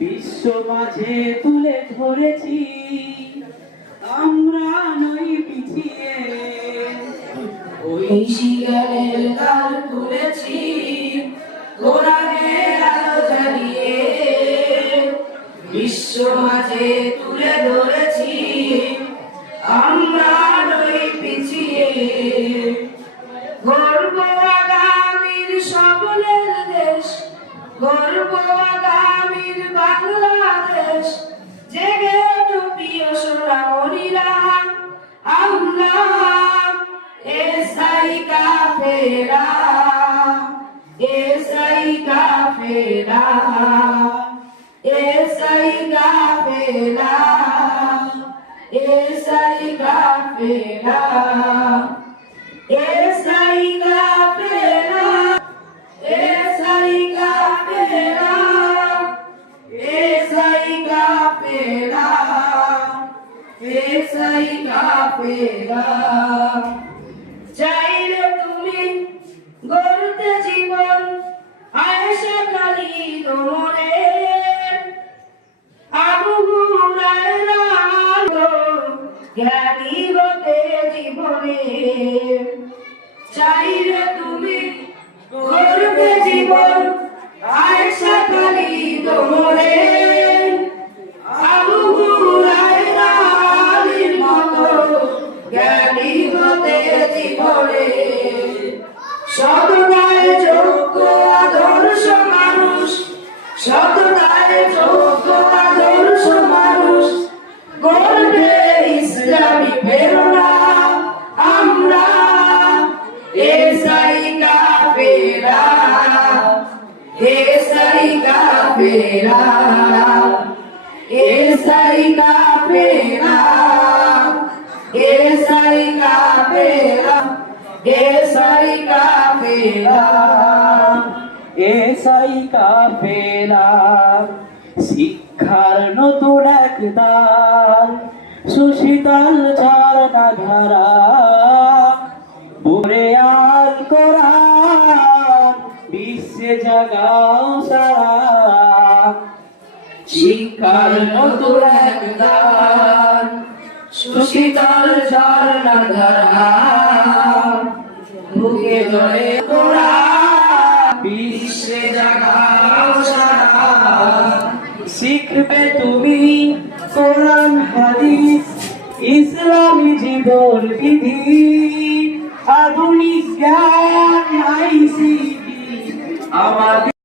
বিশ্ব মাঝে তুলে ধরেছি, আমরা নই পিছিয়ে। ওই শিগারের তার তুলেছি, কোরআনের আলো জ্বালিয়ে বিশ্ব মাঝে তুলে ধরেছি, আমরা নই পিছিয়ে। গর্ব আগামীর স্বপ্নের দেশ, গর্ব আগামীর বাংলাদেশ, জেগে ওঠো প্রিয় সোনামণিরা, আমরা এসআই কাফেলা, এসআই কাফেলা, এসআই কাফেলা, এসআই কাফেলা, এসআই কাফেলা, এসআই কাফেলা, এসআই কাফেলা, এসআই কাফেলা। চাইলে তুমি গড়তে জীবন আয়েশা খালি তোমরে, আবু হুরায়রা জ্ঞানী হতে জীবনে। চাইলে তুমি গড়তে জীবন আয়েশা খালি তোমরে, আবু হুরায়রার মতো জ্ঞানী হতে জীবনে। সততায় যোগ্য আদর্শ মানুষ, সততায় যোগ্য আদর্শ মানুষ গড়বে ইসলামী প্রেরণা, আমরা এসআই কাফেলা, এসআই কাফেলা, এসআই কাফেলা, এসআই কাফেলা, এসআই কাফেলা, এসআই কাফেলা। শিক্ষার নতুন এক দ্বার, সুশীতল ঝর্ণা ধারা, বুরে আল কোরআন বিশ্বে জাগাও সারা। শিক্ষার নতুন এক দ্বার, সুশীতল ঝর্ণা ধারা, বুকে ধরে কোরআন বিশ্বে জাগাও সারা। শিখবে তুমি কোরআন হাদিস, ইসলামী জীবন বিধি, আধুনিক জ্ঞান আইসিটি আমাদের